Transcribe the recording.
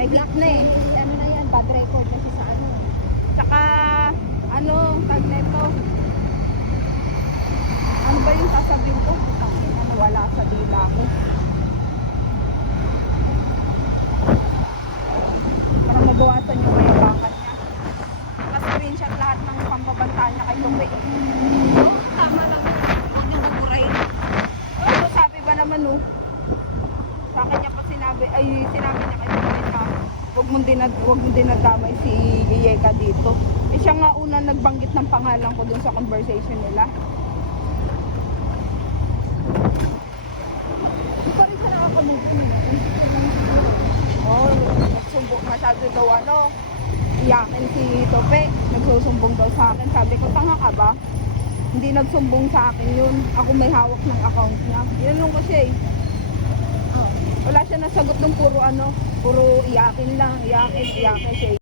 May git na eh. Ano na yan, bad record kasi sa ano. Saka, ano, tag neto. Ano ba yung sasabihin ko? Putang ina, nawala sa dila ko. Para mabawasan yung mayabangan niya. Naka-screenshot lahat ng pambabanta niya kay Tupe. Oo, tama lang. Huwag niyo buburahin. Pero sabi ba naman sa akin niya pa sinabi niya kay Tupe na huwag mong dinadamay si Yeka dito. Eh siya nga una nagbanggit ng pangalan ko dun sa conversation nila. Hindi pa rin siya nakakamagpun. Oh, nagsumbong masyado daw iyakin si Tope, nagsusumbong daw sa akin. Sabi ko, tanga ka ba? Hindi nagsumbong sa akin yun. Ako may hawak ng account niya. Yan lang kasi wala siya nasagot ng puro puro iyakin lang, iyakin siya.